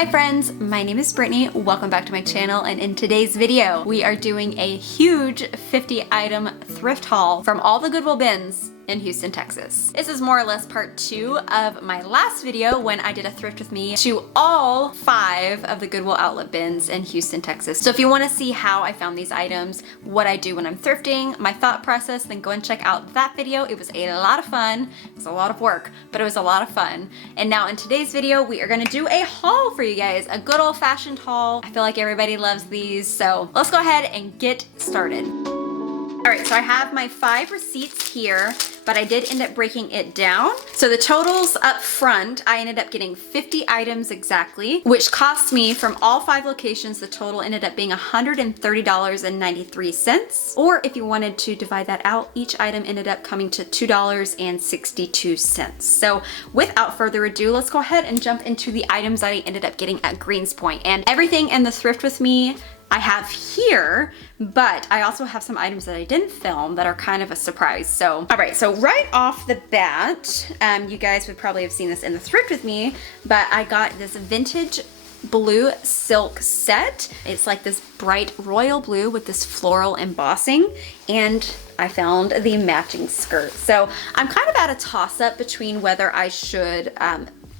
Hi friends, my name is Brittany. Welcome back to my channel, and in today's video, we are doing a huge 50 item thrift haul from all the Goodwill bins in Houston, Texas. This is more or less part 2 of my last video when I did a thrift with me to all 5 of the Goodwill outlet bins in Houston, Texas. So if you want to see how I found these items, what I do when I'm thrifting, my thought process, then go and check out that video. It was a lot of fun. It was a lot of work, but it was a lot of fun. And now in today's video, we are going to do a haul for you guys, a good old-fashioned haul. I feel like everybody loves these, so let's go ahead and get started. All right, so I have my 5 receipts here, but I did end up breaking it down. So the totals up front, I ended up getting 50 items exactly, which cost me from all 5 locations, the total ended up being $130.93. Or if you wanted to divide that out, each item ended up coming to $2.62. So without further ado, let's go ahead and jump into the items that I ended up getting at Greenspoint. And everything in the thrift with me I have here, but I also have some items that I didn't film that are kind of a surprise. So, all right, so right off the bat, you guys would probably have seen this in the thrift with me, but I got this vintage blue silk set. It's like this bright royal blue with this floral embossing, and I found the matching skirt. So I'm kind of at a toss-up between whether I should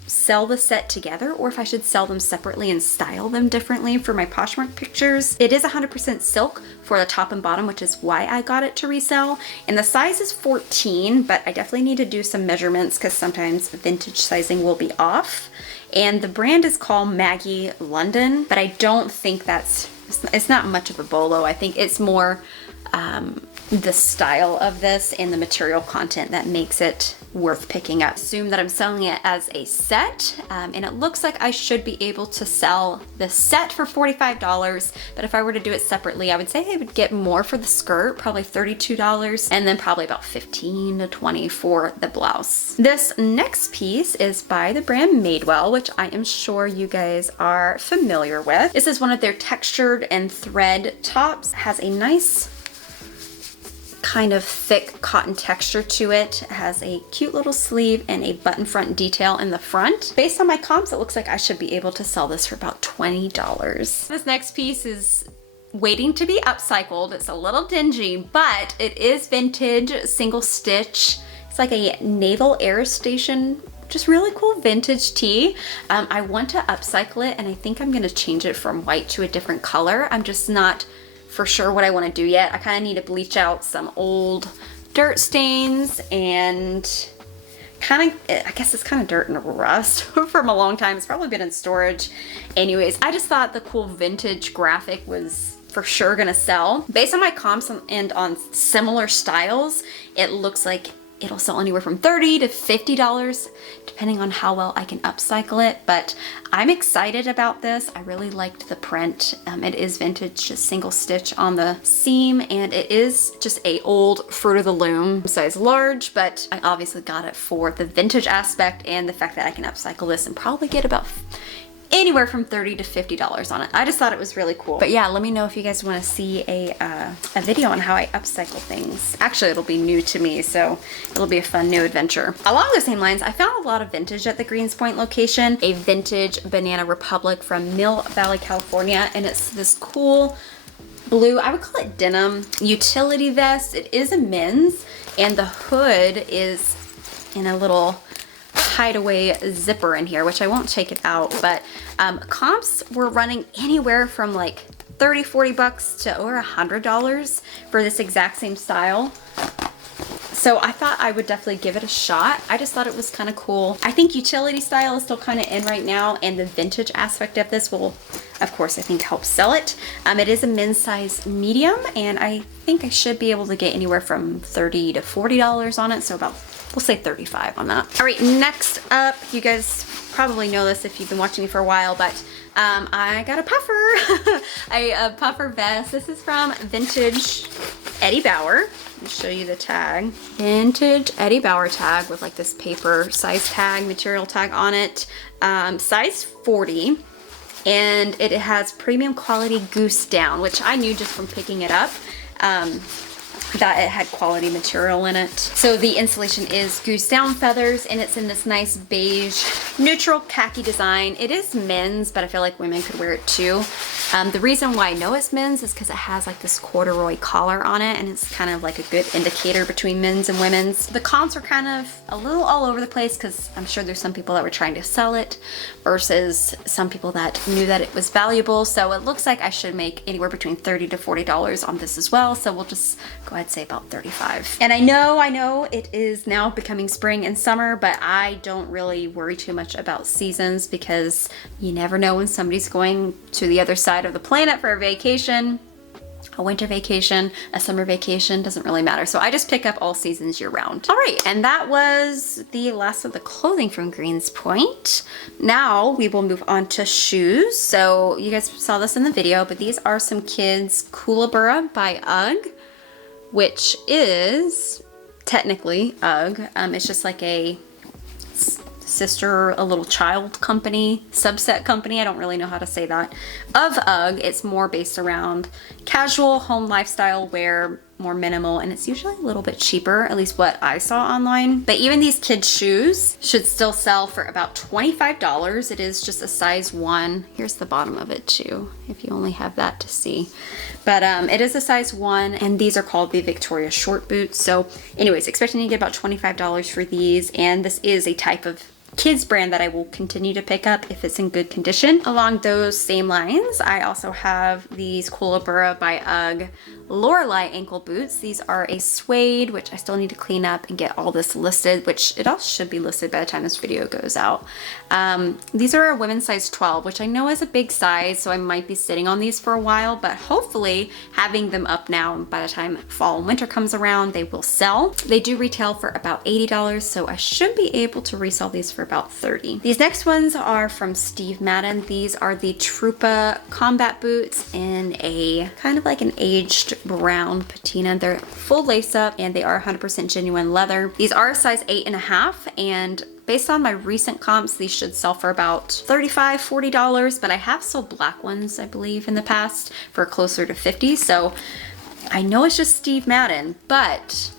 sell the set together or if I should sell them separately and style them differently for my Poshmark pictures. It is 100% silk for the top and bottom, which is why I got it to resell. And the size is 14, but I definitely need to do some measurements because sometimes vintage sizing will be off. And the brand is called Maggie London, but I don't think it's not much of a bolo. I think it's more the style of this and the material content that makes it worth picking up. Assume that I'm selling it as a set, and it looks like I should be able to sell the set for $45, but if I were to do it separately, I would say I would get more for the skirt, probably $32, and then probably about $15 to $20 for the blouse. This next piece is by the brand Madewell, which I am sure you guys are familiar with. This is one of their textured and thread tops. It has a nice kind of thick cotton texture to it. It has a cute little sleeve and a button front detail in the front. Based on my comps, it looks like I should be able to sell this for about $20. This next piece is waiting to be upcycled. It's a little dingy, but it is vintage single stitch. It's like a Naval Air Station, just really cool vintage tee. I want to upcycle it, and I think I'm gonna change it from white to a different color. I'm just not for sure what I want to do yet. I kind of need to bleach out some old dirt stains and kind of, I guess it's kind of dirt and rust from a long time. It's probably been in storage. Anyways, I just thought the cool vintage graphic was for sure gonna sell. Based on my comps and on similar styles, it looks like it'll sell anywhere from $30 to $50, depending on how well I can upcycle it. But I'm excited about this. I really liked the print. It is vintage, just single stitch on the seam, and it is just a old Fruit of the Loom size large, but I obviously got it for the vintage aspect and the fact that I can upcycle this and probably get about anywhere from $30 to $50 on it. I just thought it was really cool. But yeah, let me know if you guys want to see a video on how I upcycle things. Actually, it'll be new to me, so it'll be a fun new adventure. Along the same lines, I found a lot of vintage at the Greenspoint location. A vintage Banana Republic from Mill Valley, California, and it's this cool blue, I would call it denim, utility vest. It is a men's, and the hood is in a little hideaway zipper in here, which I won't take it out, but comps were running anywhere from like 30, 40 bucks to over $100 for this exact same style. So I thought I would definitely give it a shot. I just thought it was kind of cool. I think utility style is still kind of in right now, and the vintage aspect of this will, of course, I think help sell it. It is a men's size medium, and I think I should be able to get anywhere from $30 to $40 on it, so about, we'll say 35 on that. All right, next up, you guys probably know this if you've been watching me for a while, but I got a puffer, a puffer vest. This is from Vintage Eddie Bauer. Let me show you the tag. Vintage Eddie Bauer tag with like this paper size tag, material tag on it. Size 40, and it has premium quality goose down, which I knew just from picking it up. That it had quality material in it. So the insulation is goose down feathers, and it's in this nice beige neutral khaki design. It is men's, but I feel like women could wear it too. The reason why I know it's men's is because it has like this corduroy collar on it, and it's kind of like a good indicator between men's and women's. The comps are kind of a little all over the place because I'm sure there's some people that were trying to sell it versus some people that knew that it was valuable. So it looks like I should make anywhere between $30 to $40 on this as well. So we'll just go ahead and say about 35. And I know it is now becoming spring and summer, but I don't really worry too much about seasons because you never know when somebody's going to the other side of the planet for a vacation. A winter vacation, a summer vacation, doesn't really matter. So I just pick up all seasons year round. All right, and that was the last of the clothing from Greens Point. Now we will move on to shoes. So you guys saw this in the video, but these are some kids' Koolaburra by UGG, which is technically UGG. It's just like a sister, a little child company, subset company, I don't really know how to say that, of UGG. It's more based around casual home lifestyle wear, more minimal, and it's usually a little bit cheaper, at least what I saw online. But even these kids' shoes should still sell for about $25. It is just a size 1. Here's the bottom of it too, if you only have that to see. But it is a size 1, and these are called the Victoria short boots. So anyways, expecting to get about $25 for these, and this is a type of kids brand that I will continue to pick up if it's in good condition. Along those same lines, I also have these Koolaburra by UGG Lorelei ankle boots. These are a suede, which I still need to clean up and get all this listed, which it all should be listed by the time this video goes out. These are a women's size 12, which I know is a big size, so I might be sitting on these for a while, but hopefully having them up now, and by the time fall and winter comes around, they will sell. They do retail for about $80, so I should be able to resell these for about $30. These next ones are from Steve Madden. These are the Troopa combat boots in a kind of like an aged brown patina. They're full lace up and they are 100% genuine leather. These are a size 8.5, and based on my recent comps, these should sell for about $35, $40, but I have sold black ones, I believe, in the past for closer to $50. So I know it's just Steve Madden, but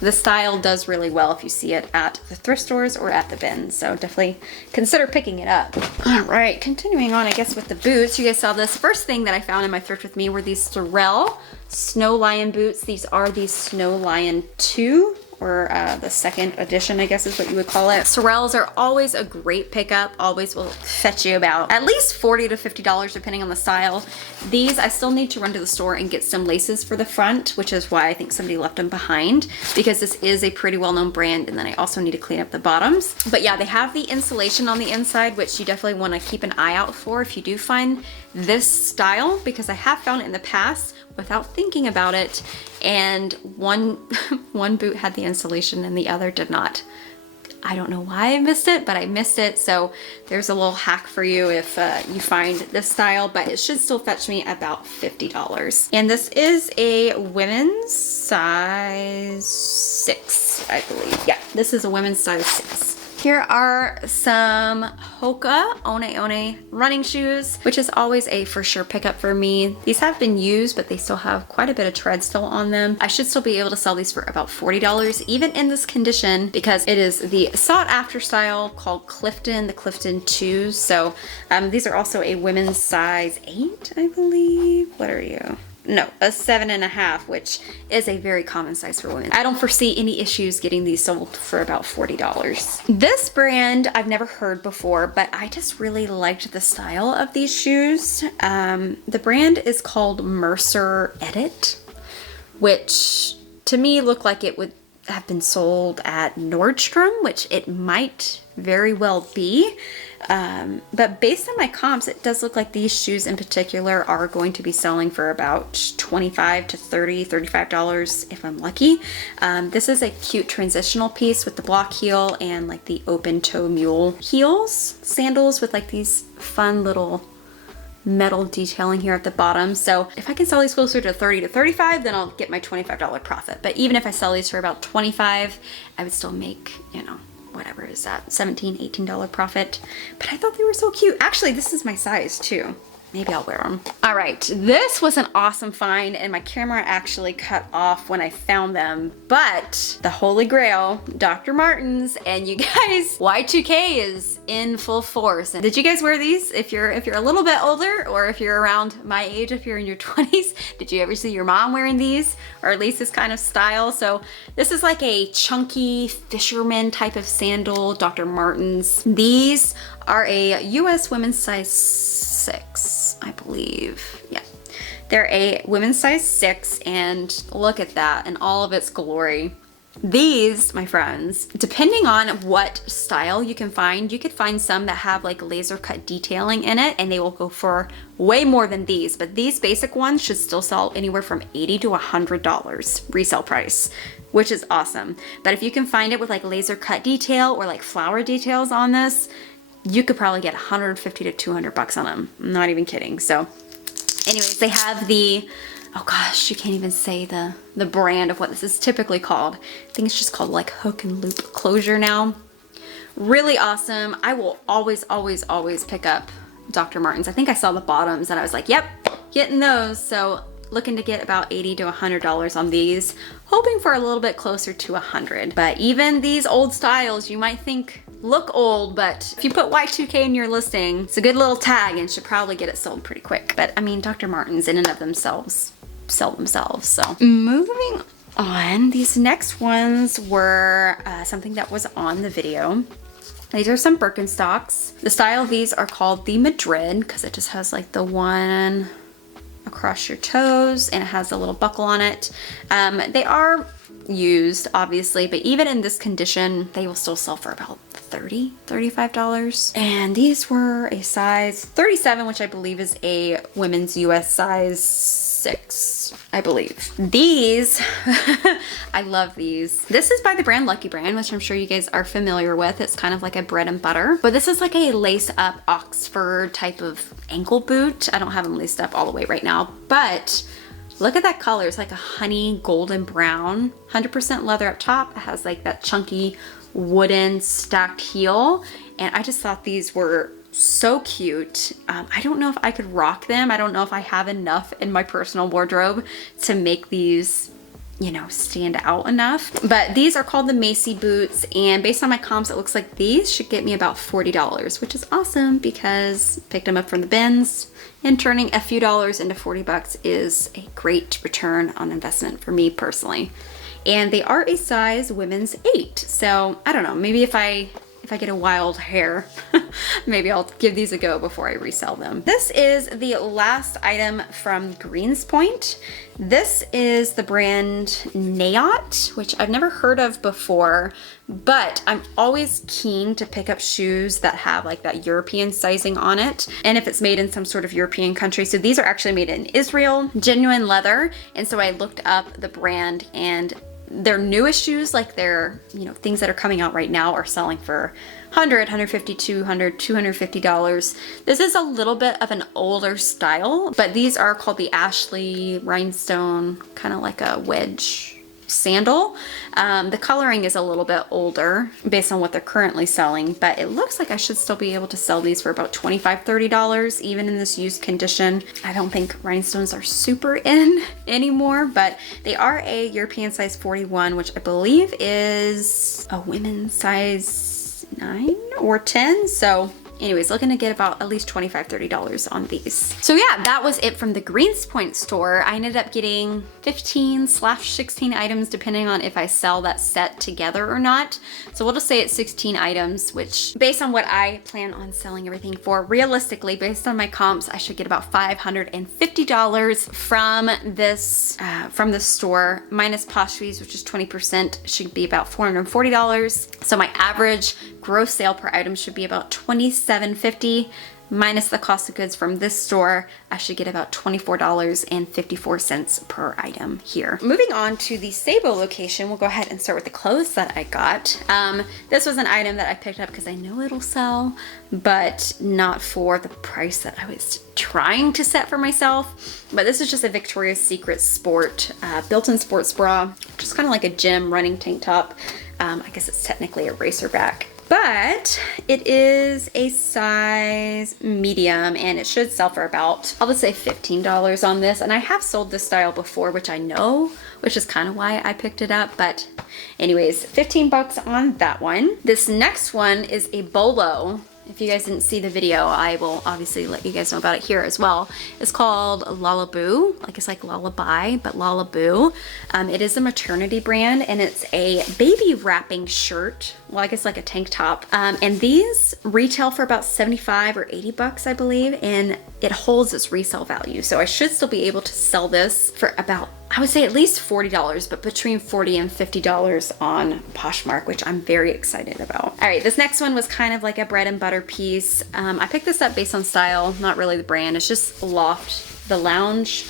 the style does really well if you see it at the thrift stores or at the bins, so definitely consider picking it up. All right, continuing on, I guess, with the boots. You guys saw this. First thing that I found in my thrift with me were these Sorel Snow Lion boots. These are the Snow Lion 2, or the second edition, I guess is what you would call it. Sorels are always a great pickup, always will fetch you about at least $40 to $50 depending on the style. These, I still need to run to the store and get some laces for the front, which is why I think somebody left them behind, because this is a pretty well-known brand, and then I also need to clean up the bottoms. But yeah, they have the insulation on the inside, which you definitely want to keep an eye out for if you do find this style, because I have found it in the past without thinking about it, and one boot had the insulation and the other did not. I don't know why I missed it, but I missed it. So there's a little hack for you if you find this style, but it should still fetch me about $50. And this is a women's size 6, I believe. Yeah, this is a women's size 6. Here are some Hoka One One running shoes, which is always a for sure pickup for me. These have been used, but they still have quite a bit of tread still on them. I should still be able to sell these for about $40, even in this condition, because it is the sought after style called Clifton, the Clifton 2s. So these are also a women's size 8, I believe. What are you? No, a 7.5, which is a very common size for women. I don't foresee any issues getting these sold for about $40. This brand I've never heard before, but I just really liked the style of these shoes. The brand is called Mercer Edit, which to me looked like it would have been sold at Nordstrom, which it might very well be. But based on my comps, it does look like these shoes in particular are going to be selling for about $25 to $30, $35 if I'm lucky. This is a cute transitional piece with the block heel and like the open toe mule heels, sandals with like these fun little metal detailing here at the bottom. So if I can sell these closer to $30 to $35, then I'll get my $25 profit. But even if I sell these for about $25, I would still make, you know, whatever is that, $17, $18 profit. But I thought they were so cute. Actually, this is my size too. Maybe I'll wear them. All right, this was an awesome find and my camera actually cut off when I found them, but the Holy Grail, Dr. Martens, and you guys, Y2K is in full force. And did you guys wear these? If you're a little bit older, or if you're around my age, if you're in your 20s, did you ever see your mom wearing these? Or at least this kind of style? So this is like a chunky fisherman type of sandal, Dr. Martens. These are a US women's size 6, I believe. Yeah, they're a women's size 6, and look at that in all of its glory. These, my friends, depending on what style you can find, you could find some that have like laser cut detailing in it, and they will go for way more than these, but these basic ones should still sell anywhere from $80 to $100 resale price, which is awesome. But if you can find it with like laser cut detail or like flower details on this, you could probably get 150 to 200 bucks on them. I'm not even kidding. So anyways, they have the, oh gosh, you can't even say the brand of what this is typically called. I think it's just called like hook and loop closure now. Really awesome. I will always, always, always pick up Dr. Martens. I think I saw the bottoms and I was like, yep, getting those. So looking to get about $80 to $100 on these, hoping for a little bit closer to 100. But even these old styles, you might think look old, but if you put Y2K in your listing, it's a good little tag and should probably get it sold pretty quick. But I mean, Dr. Martens in and of themselves sell themselves. So moving on, these next ones were something that was on the video. These are some Birkenstocks. The style of these are called the Madrid because it just has like the one across your toes and it has a little buckle on it. They are used obviously, but even in this condition, they will still sell for about $30, $35. And these were a size 37, which I believe is a women's US size 6, I believe. These, I love these. This is by the brand Lucky Brand, which I'm sure you guys are familiar with. It's kind of like a bread and butter, but this is like a lace up Oxford type of ankle boot. I don't have them laced up all the way right now, but look at that color. It's like a honey golden brown, 100% leather up top. It has like that chunky wooden stacked heel. And I just thought these were so cute. I don't know if I could rock them. I don't know if I have enough in my personal wardrobe to make these, you know, stand out enough. But these are called the Macy boots, and based on my comps, it looks like these should get me about $40, which is awesome because picked them up from the bins, and turning a few dollars into 40 bucks is a great return on investment for me personally. And they are a size women's 8. So I don't know, maybe if I get a wild hair, maybe I'll give these a go before I resell them. This is the last item from Greenspoint. This is the brand Nayot, which I've never heard of before, but I'm always keen to pick up shoes that have like that European sizing on it, and if it's made in some sort of European country. So these are actually made in Israel, genuine leather, and so I looked up the brand, and their newest shoes, like their, you know, things that are coming out right now, are selling for $100, $150, $200, $250. This is a little bit of an older style, but these are called the Ashley Rhinestone, kind of like a wedge sandal. The coloring is a little bit older based on what they're currently selling, but it looks like I should still be able to sell these for about $25, $30, even in this used condition. I don't think rhinestones are super in anymore, but they are a European size 41, which I believe is a women's size 9 or 10. So anyways, looking to get about at least $25, $30 on these. So yeah, that was it from the Greenspoint store. I ended up getting 15/16 items depending on if I sell that set together or not. So we'll just say it's 16 items, which based on what I plan on selling everything for, realistically, based on my comps, I should get about $550 from this store, minus posh fees, which is 20%, should be about $440. So my average gross sale per item should be about $27.50. Minus the cost of goods from this store, I should get about $24.54 per item here. Moving on to the Sabo location, we'll go ahead and start with the clothes that I got. This was an item that I picked up because I know it'll sell, but not for the price that I was trying to set for myself. But this is just a Victoria's Secret Sport built-in sports bra, just kind of like a gym running tank top. I guess it's technically a racerback. but it is a size medium and it should sell for about, I would say $15 on this. And I have sold this style before, which I know, which is kind of why I picked it up. But anyways, 15 bucks on that one. This next one is a bolo. If you guys didn't see the video, I will obviously let you guys know about it here as well. It's called Lalaboo. Like it's like lullaby, but Lalaboo. It is a maternity brand and it's a baby wrapping shirt. Well, I guess like a tank top. And these retail for about 75 or 80 bucks, I believe. And it holds its resale value. So I should still be able to sell this for about, I would say at least $40, but between $40 and $50 on Poshmark, which I'm very excited about. All right, this next one was kind of like a bread and butter piece. I picked this up based on style, not really the brand. It's just Loft, the lounge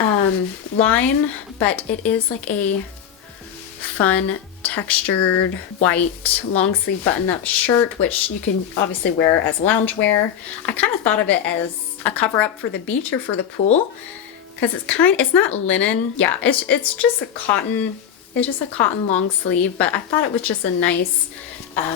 line, but it is like a fun textured white long sleeve button up shirt, which you can obviously wear as loungewear. I kind of thought of it as a cover up for the beach or for the pool, because it's not linen. Yeah, it's just a cotton, it's just a cotton long sleeve, but I thought it was just a nice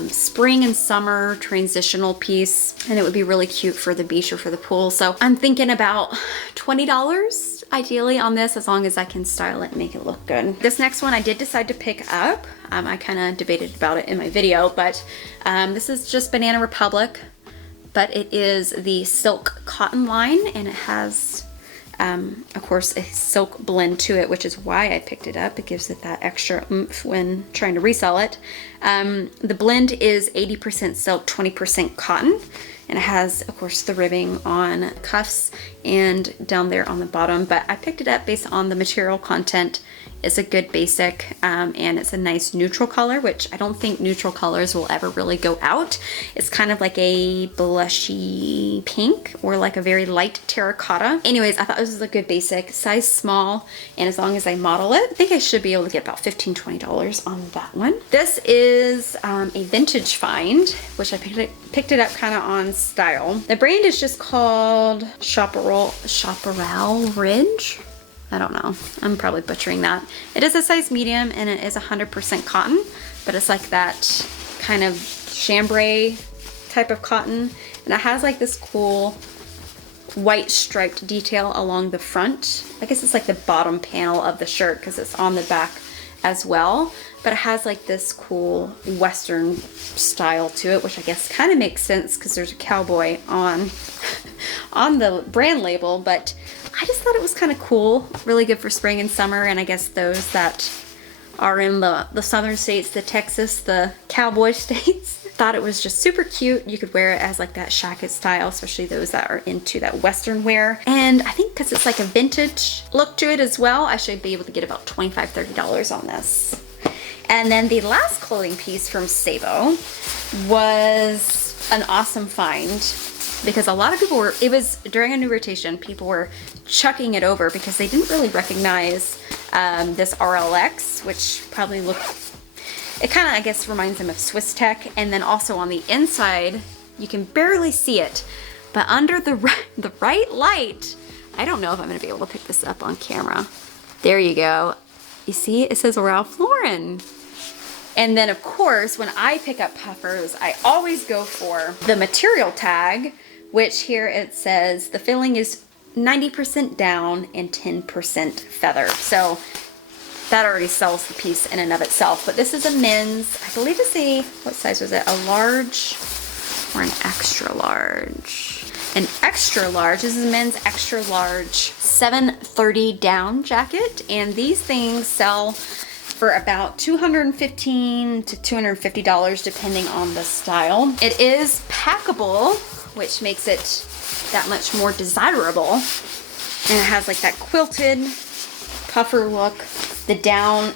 spring and summer transitional piece, and it would be really cute for the beach or for the pool. So I'm thinking about $20 ideally on this, as long as I can style it and make it look good. This next one I did decide to pick up. I kind of debated about it in my video, but this is just Banana Republic, but it is the silk cotton line, and it has of course a silk blend to it, which is why I picked it up. It gives it that extra oomph when trying to resell it. The blend is 80% silk, 20% cotton, and it has of course the ribbing on cuffs and down there on the bottom, but I picked it up based on the material content. It's a good basic, and it's a nice neutral color, which I don't think neutral colors will ever really go out. It's kind of like a blushy pink or like a very light terracotta. Anyways, I thought this was a good basic, size small, and as long as I model it, I think I should be able to get about $15, $20 on that one. This is a vintage find, which I picked it up kind of on style. The brand is just called Chaparral Ridge. I don't know. I'm probably butchering that. It is a size medium and it is 100% cotton, but it's like that kind of chambray type of cotton. And it has like this cool white striped detail along the front. I guess it's like the bottom panel of the shirt because it's on the back as well. But it has like this cool Western style to it, which I guess kind of makes sense because there's a cowboy on the brand label, but I just thought it was kind of cool, really good for spring and summer, and I guess those that are in the southern states, the Texas, the cowboy states, thought it was just super cute. You could wear it as like that shacket style, especially those that are into that Western wear. And I think because it's like a vintage look to it as well, I should be able to get about $25, $30 on this. And then the last clothing piece from Sabo was an awesome find, because a lot of people it was during a new rotation, people were chucking it over because they didn't really recognize this RLX, which probably it kind of, I guess, reminds them of Swiss Tech. And then also on the inside, you can barely see it, but under the right light, I don't know if I'm gonna be able to pick this up on camera. There you go. You see, it says Ralph Lauren. And then of course, when I pick up puffers, I always go for the material tag, which here it says the filling is 90% down and 10% feather. So that already sells the piece in and of itself. But this is a men's, I believe it's what size was it? A large or an extra large? An extra large. This is a men's extra large 730 down jacket. And these things sell for about $215 to $250 depending on the style. It is packable, which makes it that much more desirable. And it has like that quilted puffer look, the down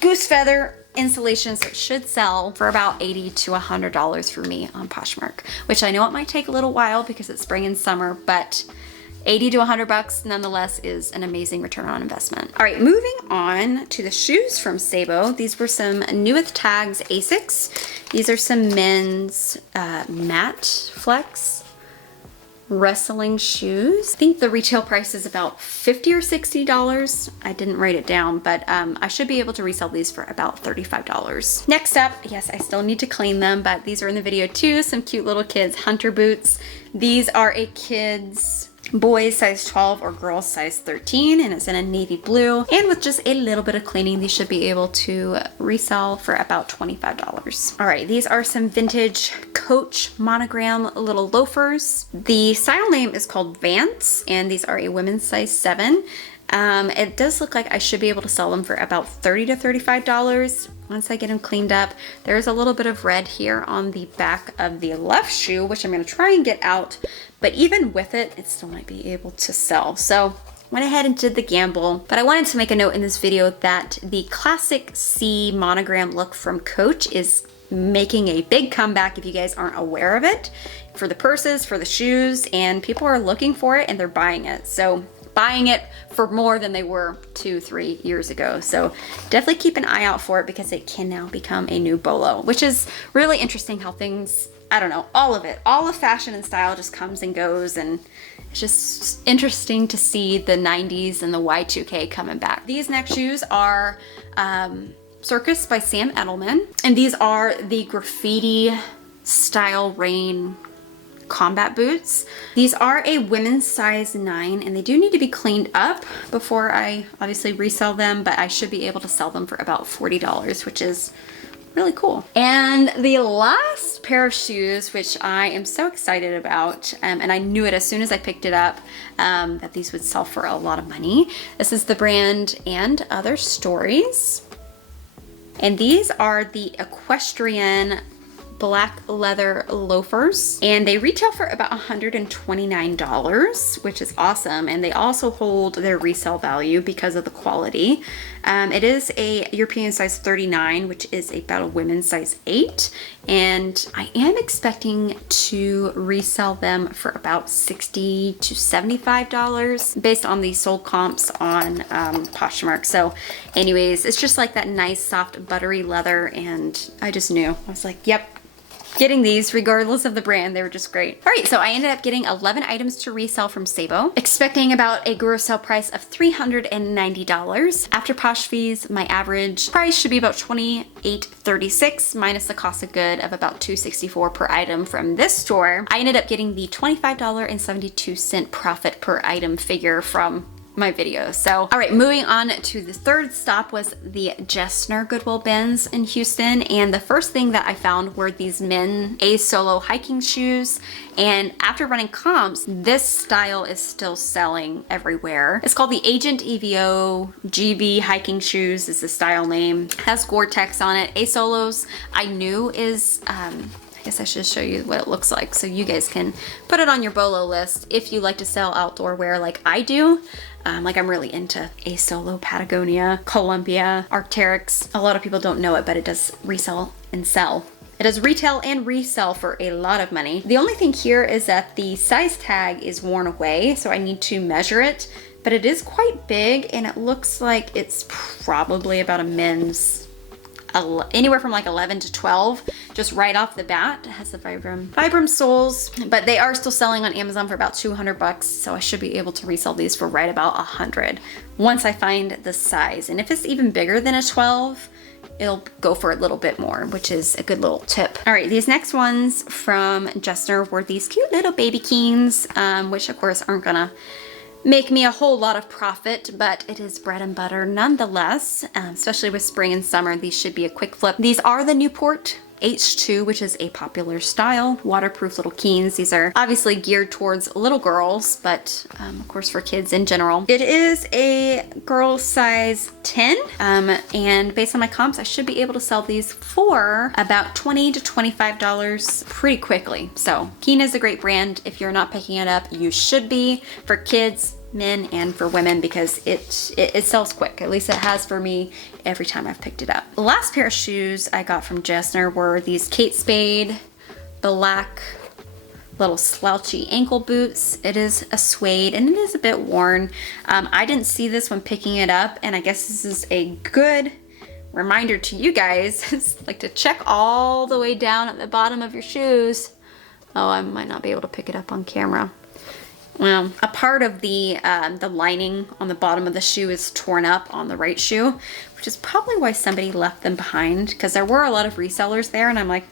goose feather insulation, so it should sell for about $80 to $100 for me on Poshmark, which I know it might take a little while because it's spring and summer, but 80 to 100 bucks nonetheless is an amazing return on investment. All right, moving on to the shoes from Sabo. These were some new with tags Asics. These are some men's matte flex wrestling shoes. I think the retail price is about $50 or $60. I didn't write it down, but I should be able to resell these for about $35. Next up, yes, I still need to clean them, but these are in the video too. Some cute little kids hunter boots. These are a kid's boys size 12 or girls size 13, and it's in a navy blue. And with just a little bit of cleaning, these should be able to resell for about $25. All right, these are some vintage Coach monogram little loafers. The style name is called Vance, and these are a women's size 7. It does look like I should be able to sell them for about $30 to $35 once I get them cleaned up. There's a little bit of red here on the back of the left shoe, which I'm going to try and get out, but even with it, it still might be able to sell. So went ahead and did the gamble, but I wanted to make a note in this video that the classic C monogram look from Coach is making a big comeback if you guys aren't aware of it, for the purses, for the shoes, and people are looking for it and they're buying it. So buying it for more than they were 2-3 years ago. So definitely keep an eye out for it because it can now become a new bolo, which is really interesting how things, I don't know, all of it, all of fashion and style just comes and goes, and it's just interesting to see the 90s and the Y2K coming back. These next shoes are Circus by Sam Edelman, and these are the graffiti style rain combat boots. These are a women's size 9, and they do need to be cleaned up before I obviously resell them, but I should be able to sell them for about $40, which is really cool. And the last pair of shoes, which I am so excited about, and I knew it as soon as I picked it up, that these would sell for a lot of money. This is the brand And Other Stories. And these are the equestrian black leather loafers, and they retail for about $129, which is awesome, and they also hold their resale value because of the quality. It is a European size 39, which is about a women's size 8, and I am expecting to resell them for about $60 to $75 based on the sold comps on Poshmark. So anyways, it's just like that nice soft buttery leather, and I just knew. I was like, yep, getting these regardless of the brand. They were just great. All right, so I ended up getting 11 items to resell from Sabo, expecting about a gross sale price of $390. After Posh fees, my average price should be about $28.36 minus the cost of good of about $2.64 per item from this store. I ended up getting the $25.72 profit per item figure from my video. So, all right, moving on to the third stop was the Gessner Goodwill bins in Houston. And the first thing that I found were these men A Solo hiking shoes. And after running comps, this style is still selling everywhere. It's called the Agent EVO GB hiking shoes is the style name. It has Gore-Tex on it. A Solos I knew is, I guess I should show you what it looks like so you guys can put it on your bolo list if you like to sell outdoor wear like I do. Like I'm really into A Solo, Patagonia, Columbia, Arc'teryx. A lot of people don't know it, but it does resell and sell. It does retail and resell for a lot of money. The only thing here is that the size tag is worn away, so I need to measure it, but it is quite big, and it looks like it's probably about a men's anywhere from like 11 to 12, just right off the bat. It has the Vibram soles, but they are still selling on Amazon for about $200, so I should be able to resell these for right about $100 once I find the size. And if it's even bigger than a 12, it'll go for a little bit more, which is a good little tip. All right, these next ones from Gessner were these cute little baby Keens, which of course aren't gonna make me a whole lot of profit, but it is bread and butter nonetheless, especially with spring and summer. These should be a quick flip. These are the Newport H2, which is a popular style, waterproof little Keens. These are obviously geared towards little girls, but of course for kids in general. It is a girl size 10, and based on my comps, I should be able to sell these for about $20 to $25 pretty quickly. So Keen is a great brand. If you're not picking it up, you should be, for kids, men, and for women, because it sells quick. At least it has for me every time I've picked it up. The last pair of shoes I got from Gessner were these Kate Spade black little slouchy ankle boots. It is a suede and it is a bit worn. I didn't see this when picking it up, and I guess this is a good reminder to you guys like to check all the way down at the bottom of your shoes. Oh, I might not be able to pick it up on camera. Well, a part of the lining on the bottom of the shoe is torn up on the right shoe, which is probably why somebody left them behind, because there were a lot of resellers there, and I'm like,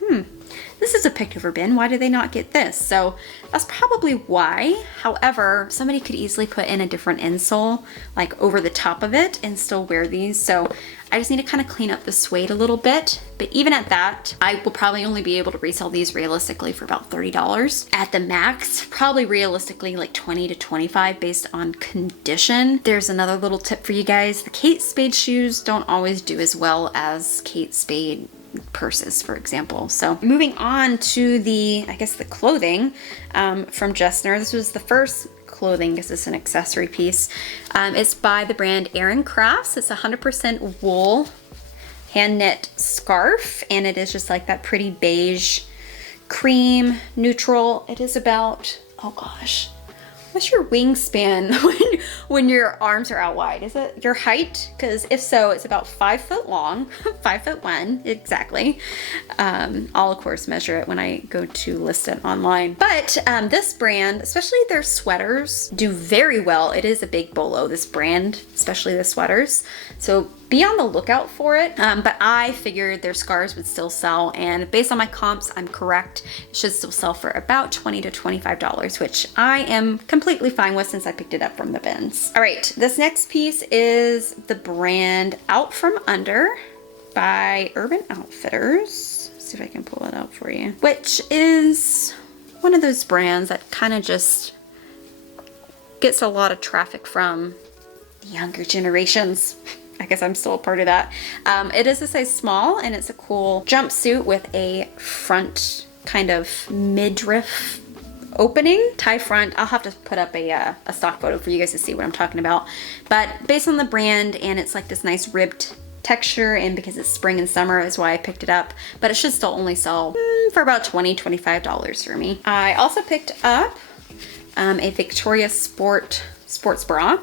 this is a picked over bin. Why did they not get this? So that's probably why. However, somebody could easily put in a different insole, like over the top of it, and still wear these. So I just need to kind of clean up the suede a little bit. But even at that, I will probably only be able to resell these realistically for about $30 at the max. Probably realistically like 20 to 25 based on condition. There's another little tip for you guys. The Kate Spade shoes don't always do as well as Kate Spade purses, for example. So moving on to the, I guess the clothing from Jessner. This was the first clothing, because it's an accessory piece. It's by the brand Erin Crafts. It's 100% wool hand knit scarf, and it is just like that pretty beige cream neutral. It is about, oh gosh, what's your wingspan when your arms are out wide? Is it your height? Because if so, it's about 5 foot long, 5'1" exactly. I'll of course measure it when I go to list it online. But this brand, especially their sweaters, do very well. It is a big bolo, this brand, especially the sweaters. So be on the lookout for it. But I figured their scarves would still sell, and based on my comps, I'm correct. It should still sell for about $20 to $25, which I am completely fine with since I picked it up from the bins. All right, this next piece is the brand Out From Under by Urban Outfitters. Let's see if I can pull it out for you. Which is one of those brands that kind of just gets a lot of traffic from the younger generations. I guess I'm still a part of that. It is a size small, and it's a cool jumpsuit with a front kind of midriff opening, tie front. I'll have to put up a stock photo for you guys to see what I'm talking about. But based on the brand, and it's like this nice ribbed texture, and because it's spring and summer is why I picked it up. But it should still only sell for about $20, $25 for me. I also picked up a Victoria's sports bra.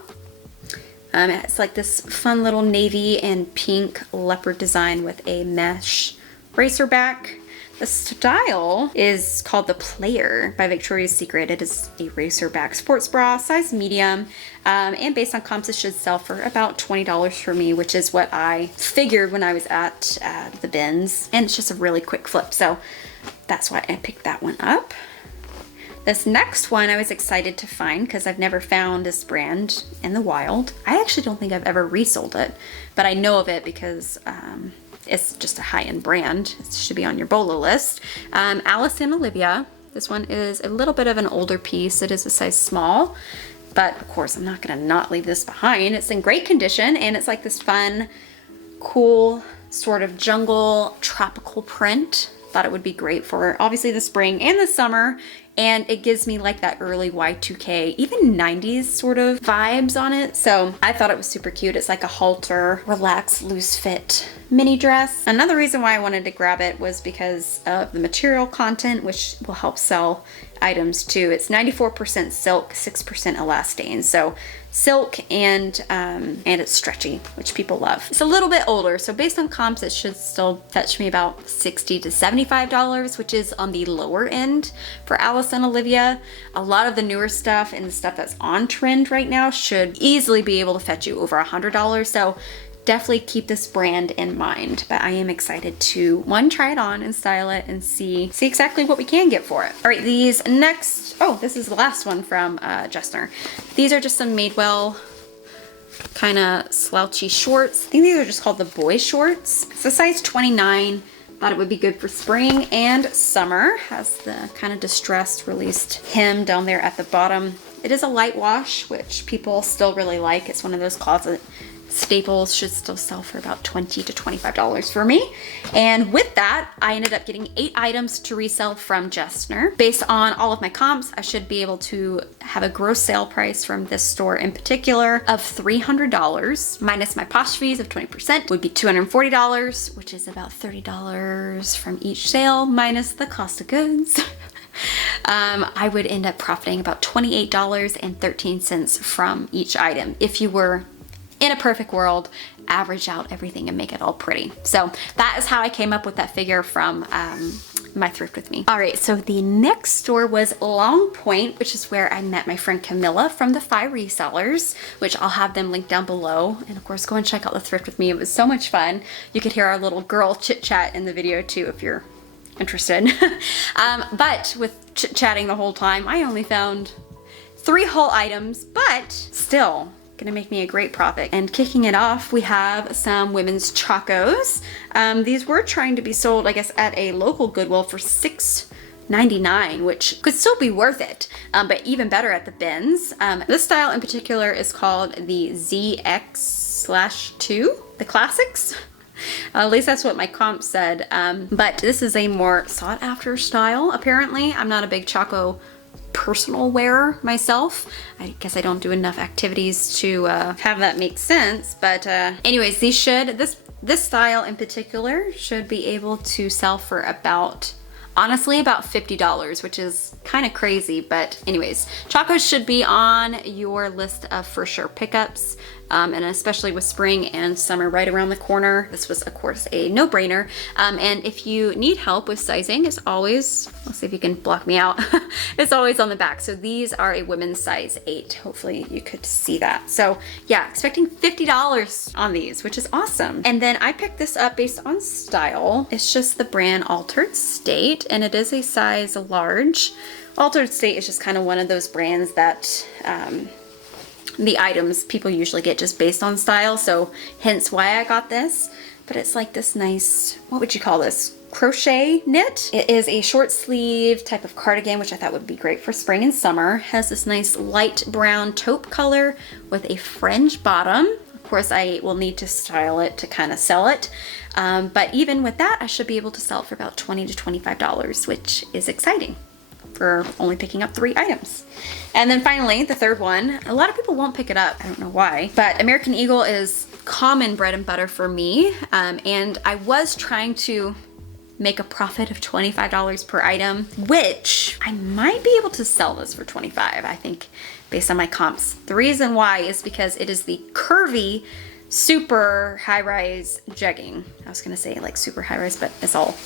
It's like this fun little navy and pink leopard design with a mesh racer back. The style is called the Player by Victoria's Secret. It is a racer back sports bra, size medium, and based on comps, it should sell for about $20 for me, which is what I figured when I was at the bins. And it's just a really quick flip, so that's why I picked that one up. This next one I was excited to find because I've never found this brand in the wild. I actually don't think I've ever resold it, but I know of it because it's just a high-end brand. It should be on your bolo list. Alice and Olivia. This one is a little bit of an older piece. It is a size small, but of course I'm not gonna not leave this behind. It's in great condition, and it's like this fun, cool sort of jungle tropical print. Thought it would be great for obviously the spring and the summer. And it gives me like that early Y2K, even 90s sort of vibes on it. So I thought it was super cute. It's like a halter, relaxed, loose fit mini dress. Another reason why I wanted to grab it was because of the material content, which will help sell items too. It's 94% silk, 6% elastane. So silk and it's stretchy, which people love. It's a little bit older, so based on comps, it should still fetch me about $60 to $75, which is on the lower end for Alice and Olivia. A lot of the newer stuff and the stuff that's on trend right now should easily be able to fetch you over $100. So definitely keep this brand in mind, but I am excited to try it on and style it and see exactly what we can get for it. All right, these next, this is the last one from Jessner. These are just some Madewell kind of slouchy shorts. I think these are just called the boy shorts. It's a size 29. Thought it would be good for spring and summer. Has the kind of distressed released hem down there at the bottom. It is a light wash, which people still really like. It's one of those closet staples, should still sell for about $20 to $25 for me. And with that, I ended up getting 8 items to resell from Jessner. Based on all of my comps, I should be able to have a gross sale price from this store in particular of $300, minus my posh fees of 20% would be $240, which is about $30 from each sale, minus the cost of goods. I would end up profiting about $28.13 from each item if you were in a perfect world, average out everything and make it all pretty. So that is how I came up with that figure from my thrift with me. All right, so the next store was Long Point, which is where I met my friend Camilla from the Fi Resellers, which I'll have them linked down below. And of course, go and check out the thrift with me. It was so much fun. You could hear our little girl chit chat in the video too if you're interested. But with chit chatting the whole time, I only found 3 whole items, but still gonna make me a great profit. And kicking it off, we have some women's Chacos. These were trying to be sold, I guess, at a local Goodwill for $6.99, which could still be worth it, but even better at the bins. This style in particular is called the ZX/2, the classics. At least that's what my comp said. But this is a more sought after style, apparently. I'm not a big Chaco personal wearer myself. I guess I don't do enough activities to have that make sense. But anyways, this style in particular should be able to sell for honestly about $50, which is kind of crazy. But anyways, Chacos should be on your list of for sure pickups. And especially with spring and summer right around the corner, this was of course a no-brainer. And if you need help with sizing, it's always, let's see if you can block me out. It's always on the back. So these are a women's size 8. Hopefully you could see that. So yeah, expecting $50 on these, which is awesome. And then I picked this up based on style. It's just the brand Altered State, and it is a size large. Altered State is just kind of one of those brands that the items people usually get just based on style, so hence why I got this. But it's like this nice, what would you call this? Crochet knit. It is a short sleeve type of cardigan, which I thought would be great for spring and summer. Has this nice light brown taupe color with a fringe bottom. Of course, I will need to style it to kind of sell it. But even with that, I should be able to sell it for about $20 to $25, which is exciting for only picking up 3 items. And then finally, the third one, a lot of people won't pick it up. I don't know why, but American Eagle is common bread and butter for me. And I was trying to make a profit of $25 per item, which I might be able to sell this for $25, I think, based on my comps. The reason why is because it is the curvy super high-rise jegging. I was gonna say like super high-rise, but it's all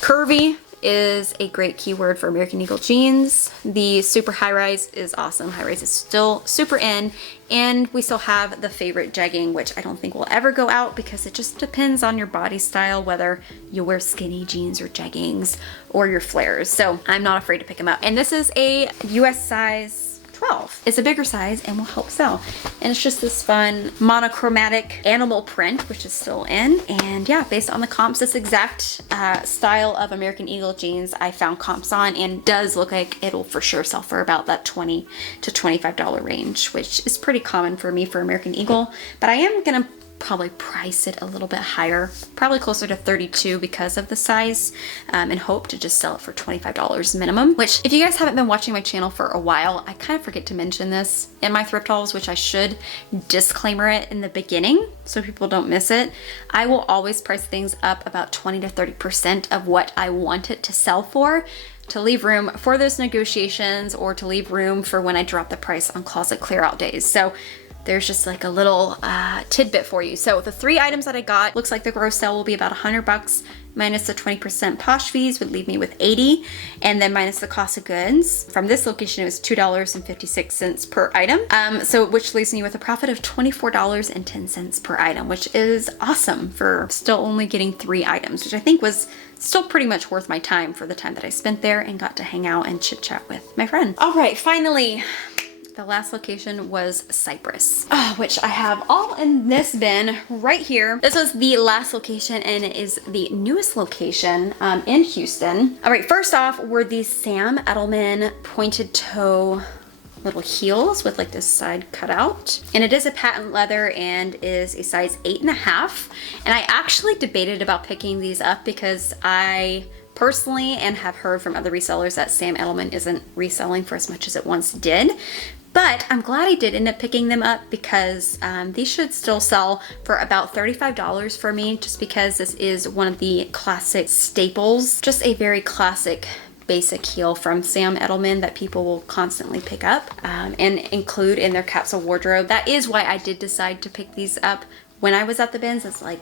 curvy. Is a great keyword for American Eagle jeans. The super high rise is awesome. High rise is still super in, and we still have the favorite jegging, which I don't think will ever go out because it just depends on your body style, whether you wear skinny jeans or jeggings or your flares. So I'm not afraid to pick them up. And this is a US size 12. It's a bigger size and will help sell. And it's just this fun monochromatic animal print, which is still in. And yeah, based on the comps, this exact style of American Eagle jeans I found comps on, and does look like it'll for sure sell for about that $20 to $25 range, which is pretty common for me for American Eagle. But I am gonna probably price it a little bit higher, probably closer to 32 because of the size, and hope to just sell it for $25 minimum. Which, if you guys haven't been watching my channel for a while, I kind of forget to mention this in my thrift hauls, which I should disclaimer it in the beginning so people don't miss it. I will always price things up about 20 to 30% of what I want it to sell for, to leave room for those negotiations or to leave room for when I drop the price on closet clear out days. So there's just like a little tidbit for you. So the 3 items that I got, looks like the gross sale will be about $100 minus the 20% Posh fees would leave me with $80, and then minus the cost of goods. From this location, it was $2.56 per item. So which leaves me with a profit of $24.10 per item, which is awesome for still only getting 3 items, which I think was still pretty much worth my time for the time that I spent there and got to hang out and chit chat with my friend. All right, finally, the last location was Cypress, which I have all in this bin right here. This was the last location and it is the newest location in Houston. All right, first off were these Sam Edelman pointed toe little heels with like this side cutout. And it is a patent leather and is a size 8.5. And I actually debated about picking these up because I personally and have heard from other resellers that Sam Edelman isn't reselling for as much as it once did. But I'm glad I did end up picking them up because these should still sell for about $35 for me, just because this is one of the classic staples, just a very classic basic heel from Sam Edelman that people will constantly pick up and include in their capsule wardrobe. That is why I did decide to pick these up when I was at the bins, it's like,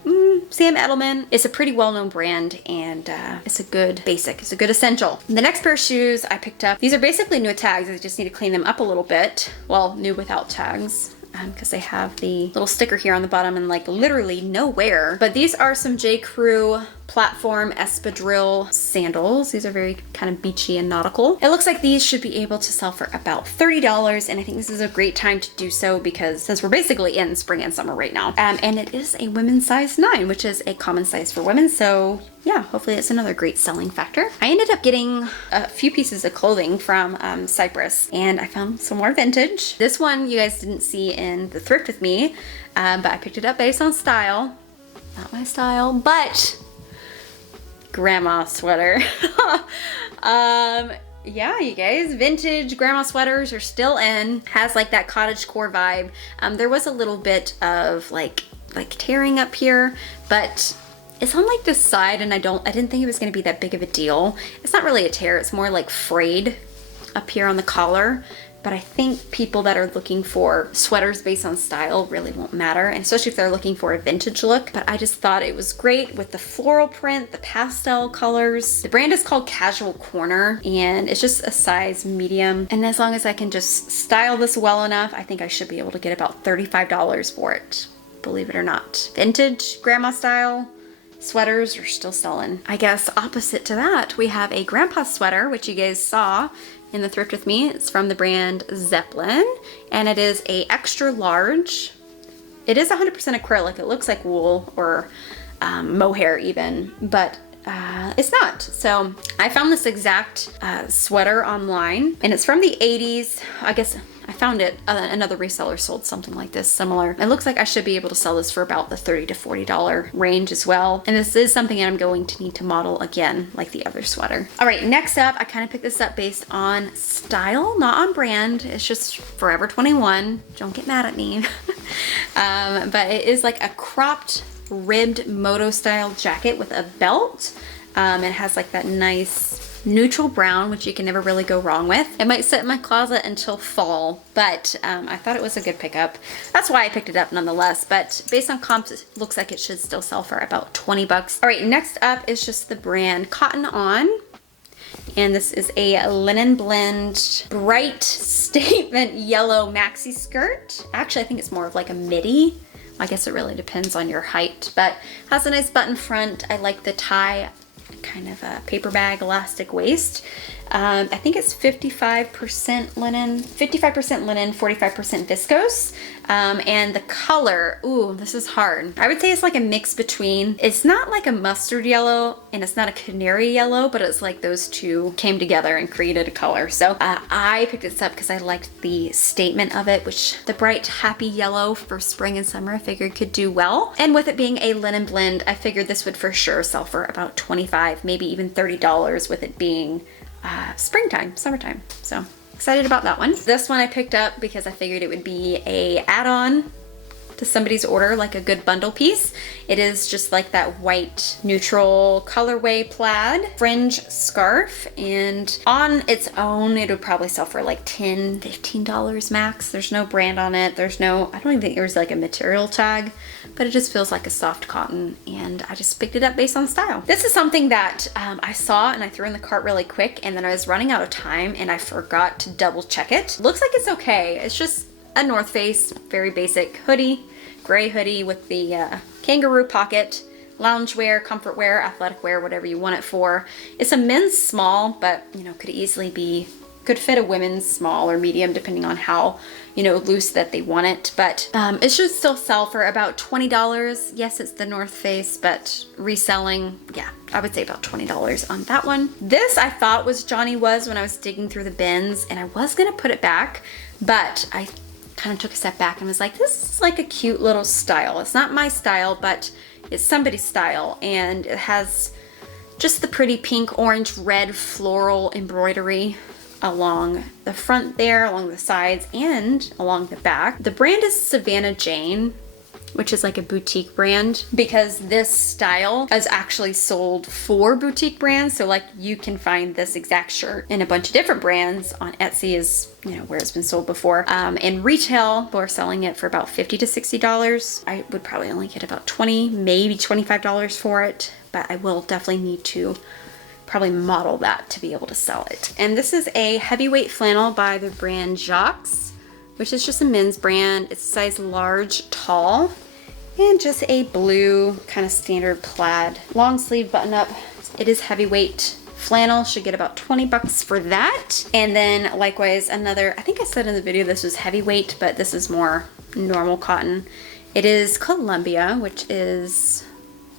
Sam Edelman. It's a pretty well-known brand, and it's a good basic. It's a good essential. The next pair of shoes I picked up, these are basically new tags. I just need to clean them up a little bit. Well, new without tags. Because they have the little sticker here on the bottom and like literally nowhere. But these are some J. Crew platform espadrille sandals. These are very kind of beachy and nautical. It looks like these should be able to sell for about $30, and I think this is a great time to do so because since we're basically in spring and summer right now. And it is a women's size 9, which is a common size for women, so yeah, hopefully it's another great selling factor. I ended up getting a few pieces of clothing from Cypress, and I found some more vintage. This one you guys didn't see in the thrift with me, but I picked it up based on style. Not my style, but grandma sweater. Yeah, you guys, vintage grandma sweaters are still in. Has like that cottagecore vibe. There was a little bit of like tearing up here, but it's on like the side, and I didn't think it was gonna be that big of a deal. It's not really a tear, it's more like frayed up here on the collar. But I think people that are looking for sweaters based on style really won't matter, and especially if they're looking for a vintage look. But I just thought it was great with the floral print, the pastel colors. The brand is called Casual Corner, and it's just a size medium. And as long as I can just style this well enough, I think I should be able to get about $35 for it, believe it or not. Vintage grandma style sweaters are still selling. I guess opposite to that, we have a grandpa sweater, which you guys saw in the thrift with me. It's from the brand Zeppelin, and it is a extra large. It is 100% acrylic. It looks like wool or mohair even, but it's not. So I found this exact sweater online, and it's from the 80s. I guess I found it, another reseller sold something like this similar. It looks like I should be able to sell this for about the $30 to $40 range as well. And this is something I'm going to need to model again, like the other sweater. All right, next up, I kind of picked this up based on style, not on brand. It's just Forever 21. Don't get mad at me. But it is like a cropped, ribbed moto style jacket with a belt. It has like that nice neutral brown, which you can never really go wrong with. It might sit in my closet until fall, but I thought it was a good pickup. That's why I picked it up nonetheless, but based on comps, it looks like it should still sell for about 20 bucks. All right, next up is just the brand Cotton On. And this is a linen blend, bright statement yellow maxi skirt. Actually, I think it's more of like a midi. I guess it really depends on your height, but has a nice button front. I like the tie, kind of a paper bag elastic waist. I think it's 55% linen, 45% viscose. And the color, ooh, this is hard. I would say it's like a mix between, it's not like a mustard yellow and it's not a canary yellow, but it's like those two came together and created a color. So I picked this up because I liked the statement of it, which the bright happy yellow for spring and summer I figured could do well. And with it being a linen blend, I figured this would for sure sell for about $25, maybe even $30 with it being springtime, summertime. So excited about that one. This one I picked up because I figured it would be a add-on to somebody's order, like a good bundle piece. It is just like that white neutral colorway plaid fringe scarf, and on its own it would probably sell for like $10, $15 max. There's no brand on it. There's no, I don't even think there's like a material tag, but it just feels like a soft cotton, and I just picked it up based on style. This is something that I saw and I threw in the cart really quick, and then I was running out of time and I forgot to double check it. Looks like it's okay. It's just a North Face, very basic hoodie, gray hoodie with the kangaroo pocket, loungewear, comfort wear, athletic wear, whatever you want it for. It's a men's small, but you know, could easily be, could fit a women's small or medium depending on how, you know, loose that they want it. But it should still sell for about $20. Yes, it's the North Face, but reselling, yeah, I would say about $20 on that one. This I thought was Johnny Was when I was digging through the bins, and I was gonna put it back, but I kind of took a step back and was like, this is like a cute little style. It's not my style, but it's somebody's style, and it has just the pretty pink, orange, red floral embroidery along the front there, along the sides, and along the back. The brand is Savannah Jane, which is like a boutique brand, because this style is actually sold for boutique brands. So like you can find this exact shirt in a bunch of different brands on Etsy, is, you know, where it's been sold before. In retail, we're selling it for about $50 to $60. I would probably only get about $20, maybe $25 for it, but I will definitely need to probably model that to be able to sell it. And this is a heavyweight flannel by the brand Jacques, which is just a men's brand. It's size large, tall, and just a blue kind of standard plaid long sleeve button up. It is heavyweight flannel, should get about 20 bucks for that. And then likewise another, I think I said in the video this was heavyweight, but this is more normal cotton. It is Columbia, which is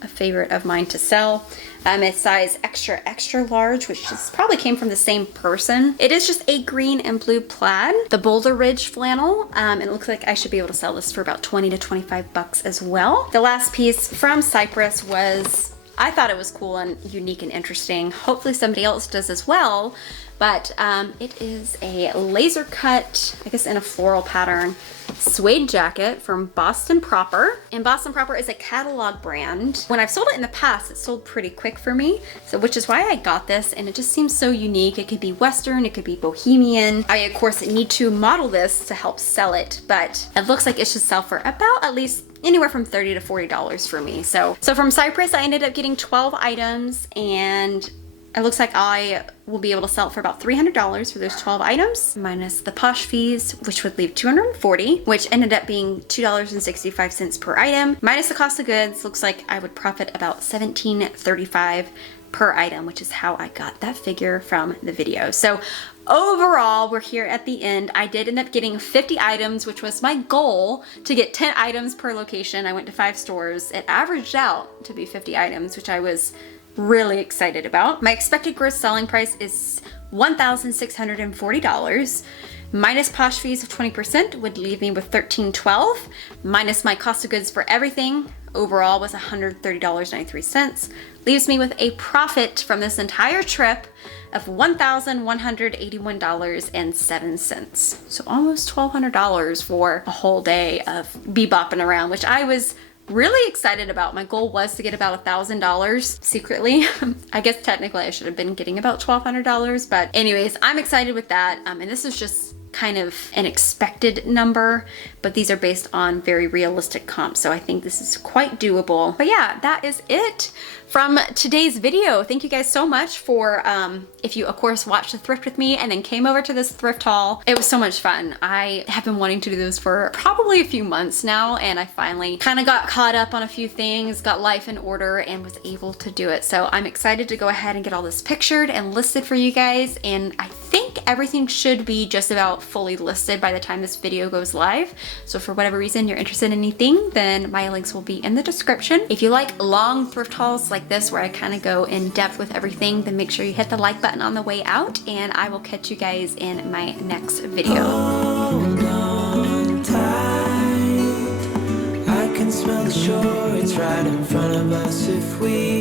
a favorite of mine to sell. It's size extra, extra large, which just probably came from the same person. It is just a green and blue plaid, the Boulder Ridge flannel. And it looks like I should be able to sell this for about 20 to 25 bucks as well. The last piece from Cypress was, I thought it was cool and unique and interesting. Hopefully somebody else does as well. But it is a laser cut, I guess in a floral pattern, suede jacket from Boston Proper. And Boston Proper is a catalog brand. When I've sold it in the past, it sold pretty quick for me. So which is why I got this, and it just seems so unique. It could be Western, it could be Bohemian. I of course need to model this to help sell it, but it looks like it should sell for about at least anywhere from $30 to $40 for me. So from Cypress, I ended up getting 12 items, and it looks like I will be able to sell it for about $300 for those 12 items, minus the posh fees, which would leave $240, which ended up being $2.65 per item. Minus the cost of goods, looks like I would profit about $17.35 per item, which is how I got that figure from the video. So overall, we're here at the end. I did end up getting 50 items, which was my goal, to get 10 items per location. I went to 5 stores. It averaged out to be 50 items, which I was really excited about. My expected gross selling price is $1,640. Minus posh fees of 20% would leave me with $1,312. Minus my cost of goods for everything, overall was $130.93. Leaves me with a profit from this entire trip of $1,181.07. So almost $1,200 for a whole day of bebopping around, which I was really excited about. My goal was to get about $1,000 secretly. I guess technically I should have been getting about $1,200, but anyways, I'm excited with that. And this is just kind of an expected number, but these are based on very realistic comps. So I think this is quite doable. But yeah, that is it from today's video. Thank you guys so much for, if you of course watched the thrift with me and then came over to this thrift haul. It was so much fun. I have been wanting to do this for probably a few months now, and I finally kind of got caught up on a few things, got life in order, and was able to do it. So I'm excited to go ahead and get all this pictured and listed for you guys, and I think everything should be just about fully listed by the time this video goes live. So for whatever reason you're interested in anything, then my links will be in the description. If you like long thrift hauls like this where I kind of go in depth with everything, then make sure you hit the like button on the way out, and I will catch you guys in my next video. Hold on tight. I can smell the shore, it's right in front of us if we